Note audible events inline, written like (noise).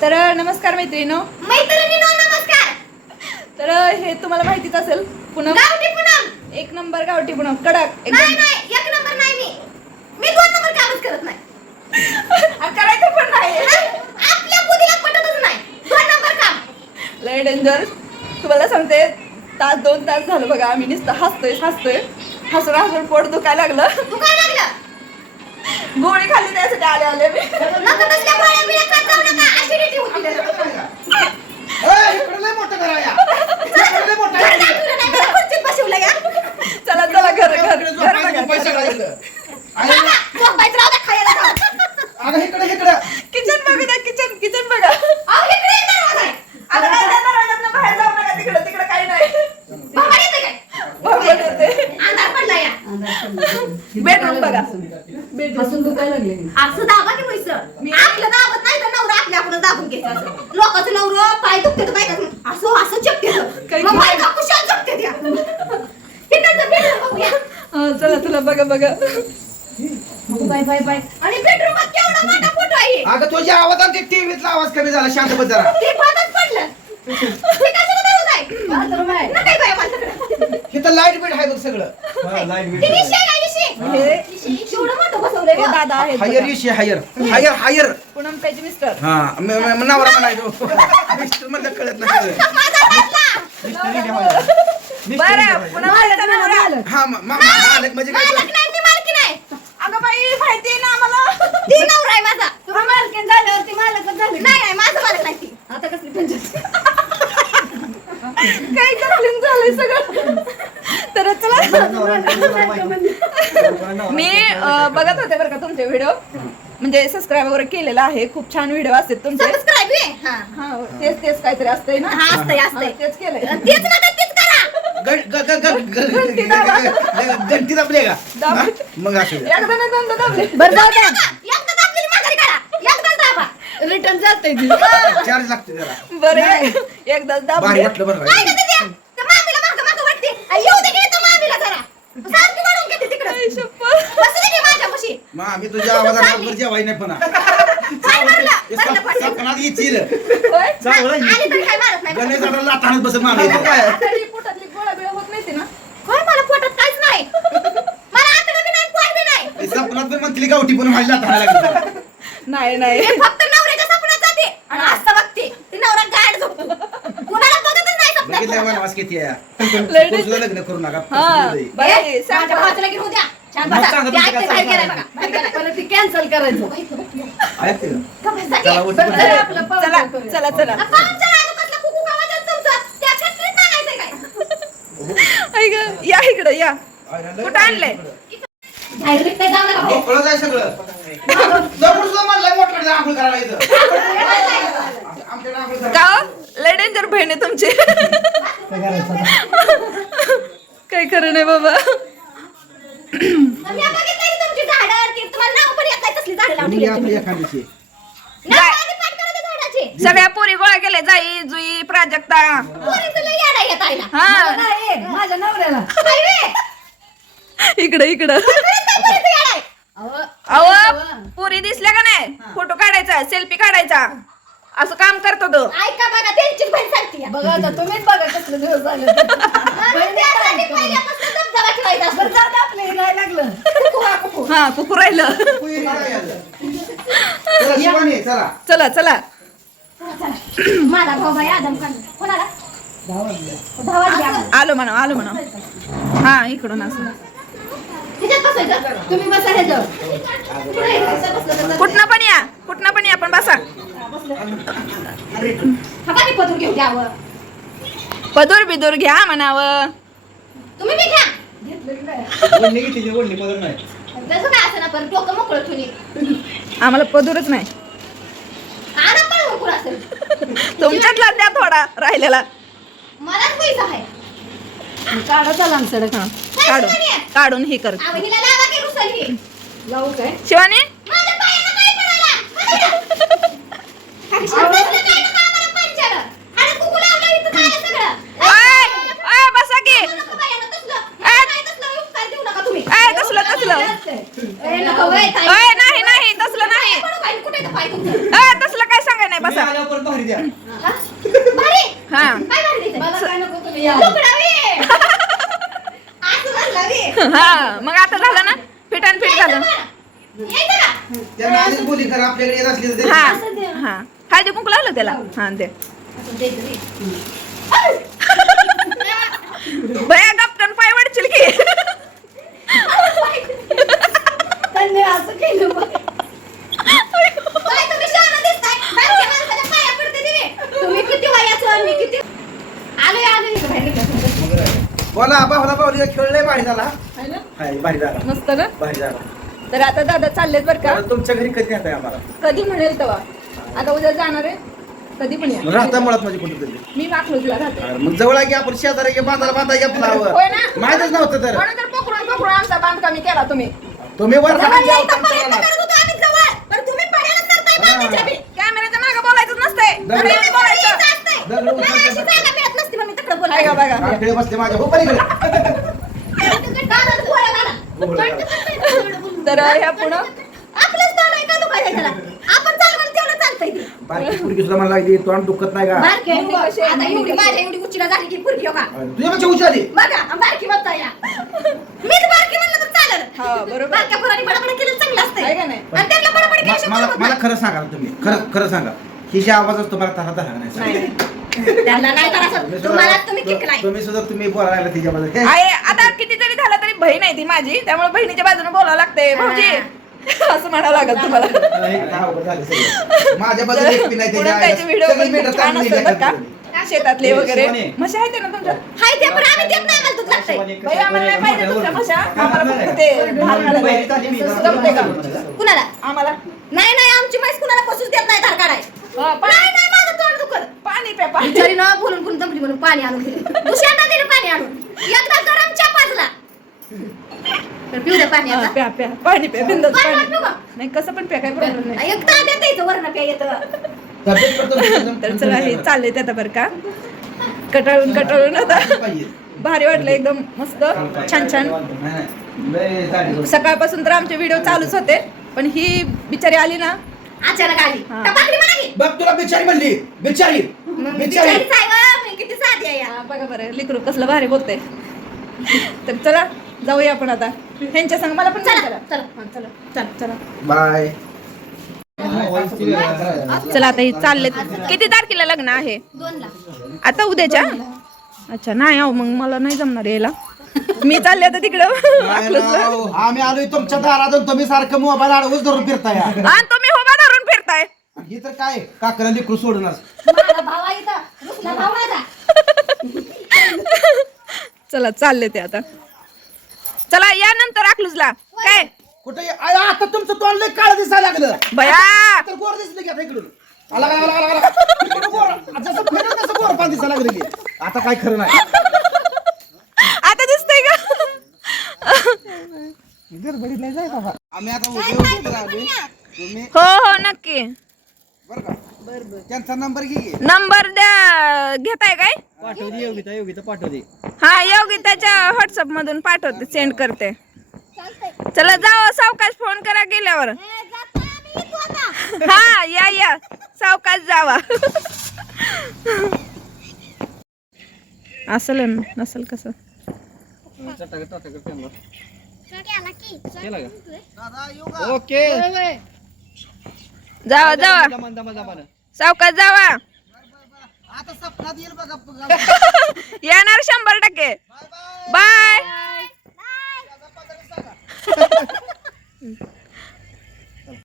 तर नमस्कार मैत्रिणींनो. नमस्कार. तर हे तुम्हाला माहितीच असेल पुन्हा गावठी पूनम. एक नंबर गावठी पुन्हा कडक. नाही एकदम नाही एक नंबर नाही मी. मी दोन नंबर कामच करत नाही. करायचं पण नाही. आपल्या बुद्धीला पटतच नाही. दोन नंबर काम. लय डेंजर तुम्हाला सांगते तास दोन तास झालं बघा आम्ही नुसतं हसतोय हसतोय. हसून हसून पोट दुखायला लागलं. गोळी खाल्ली त्यासाठी आले आले मी नको तसल्या गोळ्या बिळ्या खात जाऊ नका ऍसिडिटी होती त्याला. ए, इकडं लय मोठं घर आहे या. इकडं लय मोठं घर आहे. दाखवलं नाही मला खुर्चीत बसवलं या चला चला घर घर घर बघा. आणि- बाबा, झोपायचं राहू द्या, खायला जाऊ. अगं इकडं इकडं किचन बघा त्या किचन किचन बघा अहो, इकडे एक दरवाजा आहे. आता काय त्या दरवाजातनं बाहेर जाऊ नका तिकडं तिकडं काही नाही बाबा येते काय? भगवान येते अंधार पडला या बेडरूम बघा. हसून दुखायला लागले. असं दाबा की पैसे आपलं दाबत नाही तर नवरा आपल्या आपण दाबून घ्यायचं. लोकांचं नवरं पाय दुखते तर असं असं चपते बायका कुशाल चपते त्या. चला तुला बघा बघा. Bye bye bye. आणि बेडरूमात केवढा मोठा फोटो आहे अगं तुझ्या आवाजात ते टीव्हीतला आवाज कमी झाला. शांत बस जरा. ते फाटत पडलं. ते कशाला धरून आहे? बाथरूम आहे. नका बाय माझ्याकडे इथं लाइट बिट आहे बघ सगळं. काय विषय हे. दादा आहेत हायर. विषय हायर हायर हायर पूनम त्याचे मिस्टर. हा म- म- नवरा म्हणायचो. मिस्टर म्हणलं कळत नाही. बरं घ्या पुन्हा माझ्या. माझ्या नवरा. हा म- मा- मा- मालक म्हणजे काय मालक नाही ती मालकी नाही. अगं बाई माहिती ना आम्हाला? ती नवरा आहे माझा. होते बरं का तुमचे व्हिडिओ? म्हणजे सबस्क्राईब वगैरे केलेला आहे. खूप छान व्हिडिओ असते तुमचे. सबस्क्राईब आहे? तेच तेच काहीतरी असतंय ना? हा असतंय असतंय. तेच केलंय. तेच तेच करा. घंटी दाबले का? मग एकदा नाही दाबले. बरं जाऊ द्या एकदा दाबलेली माघारी एकदा दाबा. रिटर्न चार्ज बरं. दाबले वाटलं बरं मग आम्ही तुझ्या आवाजात बरोबर जेवाय नाही पण. काय मारलं? मारलं पडलं. सपनात येतील होय? आली तरी काय मारत नाही. गणेश दादा लातानच बसत मागे. आता ही पोटातली गोळा बिळा होत नाही ना. होय, मला पोटात काहीच नाही. मला आतडं बी नाही, पोट बी नाही. सपनात पण म्हणतील गावठी पण लागली. नाही नाही. हे फक्त नवऱ्याच्या स्वप्नात जाते. आणि असं बघते ती नवरा गाड झोपतो. कुणाला बघतच नाही बघितलं स्वप्नात वनवास किती आहे. लग्न करू नका. हा. पुरुषला बाई ए, सांग माझ्या भावाचं लगीन होऊ द्या. छान मग बसा. सांगा ते तुमचं ऐकते, काय बाहेर गेलाय चाललंय. बघा, बाहेर गेलाय. परत ती कॅन्सल करायचं ऐकते का? चला, उठ. बरं, चला आपलं पाऊल चला करूया. चला चला आ, पाहुणचार आलं कसलं कुकू कावाचं तुमचं? त्या फॅक्टरीत सांगायचंय काय? ऐक या इकडं या कुठं आणलंय डायरेक्ट नाही जाऊ नका भाऊ. मोकळंच आहे सगळं जवळ सुद्धा म्हणलं मोठं आंघोळ करायला इथं आमच्याकडे आंघोळ करायला का लय डेंजर बहीण आहे तुमची काही खरं नाही बाबा सगळ्या पोरी गोळा केले जाई जुई प्राजक्ता. इकडे इकडे. अव पुरी दिसल्या का नाही? फोटो काढायचा सेल्फी काढायचा. असं काम करतो तो. ऐका बघा त्यांची बघा तुम्हीच बघा कसलं दिवस झाले. दबदबा ठेवायचा असतो. बरं जाऊ द्या आपलं हे नाही लागलं. कुकू हा कुकू. हा कुकू राहिलं. कुई. चला, शिवानी, चला. चला चला. माझा भाऊ बाई आदम खान. कोणाला? धावा घ्या. आलो म्हणा आलो म्हणा. हा इकडून असं. बसायचं. तुम्ही बसा ह्याच्यावर. पुढे हे बसलं बसलं. तर- कुठनं पण या कुठनं पण या पण बसा. हा पदर बिदूर घ्या म्हणावं. तुम्ही बी घ्या. ओढणी घेतली ओढणी पदर नाही. तसं काय असं ना पण डोकं मोकळं ठेवली आम्हाला पदूरच नाही. आणा पण मोकळं असेल. तुमच्यातला द्या थोडा राहिलेला. मलाच पैसा आहे. काढा चला हा. काढून. काढून हे कर अहो, हिला लावा की रुसली ही. लावू काय? शिवानी माझ्या काय (laughs) तसलं नाही नाही तसलं नाही. तसलं काय सांगाय नाही बसा. हा. हा मग आता झालं ना? फिट फिटान फिट झालं. त्यांना आधीच बोली हा हा. मुकलं आलं त्याला? हा ते असं केलं बघ. काय तुम्ही शहाणं दिसताय? बारक्या माणसाच्या पाया पडते ती बी. तुम्ही किती वयाचं आणि मी किती आलोय आलोय. इथं बाहेर निघा. बोला बाहुला बाहुली खेळ लय भारी झाला. है ना? हाय, भारी झाला. मस्त ना? भारी झाला. तर आता दादा चाललेत बरं का? बरं, तुमच्या घरी कधी येत आहे आम्हाला? कधी म्हणेल तेव्हा? आता उद्या जाणार आहे. कधी पण या. राहता मुळात माझी कोणी तरी. मी वाकलूजला राहते. अरे मग जवळ आहे की आपण शेजारी की बांधायला बांधा की आपलं होय ना? माहितच नव्हतं तर. म्हणून तर पकडून पकडून आमचा बांधकामी केला तुम्ही. तुम्ही वर जवळ जाऊ यायचं काम पर्यंत करायला. करत होतो आम्ही जवळ. पण तुम्ही पडायलाच करताय हा. बाकीच्या बी. कॅमेऱ्याच्या मागे बोलायचं नसतंय दगड- घरी येऊन बोलायचं यायचं असतंय. दगड मला उचलतात. अशी जागा मिळत नसती म्हणून मी तिकडं. बघा आकडे बसले माझ्या हो पलीकडे तिकडं दादा गोळ्या घाला. तर ह्या पुढं आपलंच तोंड आहे का दुखायचं त्याला? आपण चालवाल तेवढं चालतंय ते. बारकी पुरगी सुद्धा मला लागली तोंड दुखत नाही का बारकी आहे, मुली कशी आहे? आता एवढी माझ्या एवढी उंचीला झाली की पुरगी हो का? तुझ्यापेक्षा हुशारी बघा बारकी म्हणता या मीच बारकी म्हणलं तर चालेल हा बरोबर. बारक्या पोरांनी बडाबड केलं चांगलं आहे का असतंय नाही? आणि त्यांना बडाबड म- केल्याशिवाय मला मला नाही. खरं सांगा ना तुम्ही. खरं खरं सांगा. हिच्या तुम्हाला तसा तसा नाही नाही नाही. त्यांना नाही तर असं तुम्हाला तुम्ही किकलाय तुम्ही सुद्धा तुम्ही बोलायला लागला तिच्याबद्दल. हे, आहे आता किती जरी झालं तरी बहीण आहे ती माझी त्यामुळे बहिणीच्या बाजूने बोलावं लागते भाऊजी. असं म्हणावं लागेल तुम्हाला. हे काय अवघड झालं सगळं. माझ्याबद्दल एक बी नाही पुढे त्याच्या त्याचे व्हिडिओ सगळी पण मेढं खूप छान चांगली असतात बरं का? लेकरं. शेतातले वगैरे. शिवानी. म्हशी आहेत ना तुमच्या? हाय ते पण आम्ही देत नाही. आम्हाला दूध लागतंय. बाई आम्हाला नाही पाहिजे तुमच्या म्हशा आम्हाला फक्त ते धार काढायला जमते का कुणाला? आम्हाला? नाही नाही आमची म्हैस कुणाला पसूच देत नाही धार काढाय. हा, पा- नाही नाही माझं तोंड दुखत. पाणी प्या पाणी. बिचारी ना बोलून बोलून दमली म्हणून पाणी आणून दिलं. दुसऱ्यांदा दिलं पाणी आणून. एकदा गरम चहा पाजला तर पिऊ दे पाणी हा, आता. प्या प्या. पाणी प्या बिंदास पाणी का? नाही कसं पण प्या प्रॉब्लेम नाही. वरण प्या येतं तब्येत पण तुमची एकदम तर चला हे चालले आता बरं का. कटाळून कटाळून आता. पाहिजे. भारी वाटलं एकदम मस्त. छान छान. सकाळपासून तर आमचे व्हिडिओ चालूच होते पण ही बिचारी आली ना. अचानक आली. हा. टपाकली बघ तुला बिचारी म्हणली. बिचारी. बिचारी. बिचारीच आहे व, मी किती साधी आहे या. हा, बघा बरं लिकरू कसलं भारी बोलते तर चला जाऊया आपण आता. ह्यांच्या संग मला पण चला चला चला हा, चला. चला चला. बाय चला आता हे चालले किती तारखेला लग्न आहे? दोन आता उद्याच्या? अच्छा नाही अहो मग मला नाही जमणार यायला. मी चालले आता तिकडं. अकलूजला. आम्ही आलोय तुमच्या दारातून तुम्ही सारखं मोबाईल अडवूच धरून फिरताय. आणि तुम्ही होबा धरून फिरताय. ही तर काय काकरा लिकरू सोडूनच माझा भाव आहे इथं. रुसला भाव माझा चला चालले ते आता. चला या नंतर अकलूजला. काय? कुठे? आता तुमचं तोंड लय काळ दिसायला लागलं. बया तर गोर दिसले की आता इकडून. आला का, आला का, आला का? इकडून गोर. जसं फिरत तसं गोर पान दिसायला लागलं की. आता काय खरं नाही. आता दिसतंय का? आम्ही आता उद्या आलोय. तुम्ही हो हो नक्की. बरं का? त्यांचा नंबर घे की. नंबर द्या. घेताय काय? योगिता योगिता हा योगिताच्या व्हॉट्सअप मधून पाठवते सेंड करते. चला जाओ सावकाश फोन करा गेल्यावर. हा या या. सावकाश जावा. असल नसल कसं? ओके. जावा जावा सावकाश जावा. आता सपनात येईल बघा (laughs) येणार शंभर टक्के. बाय (laughs)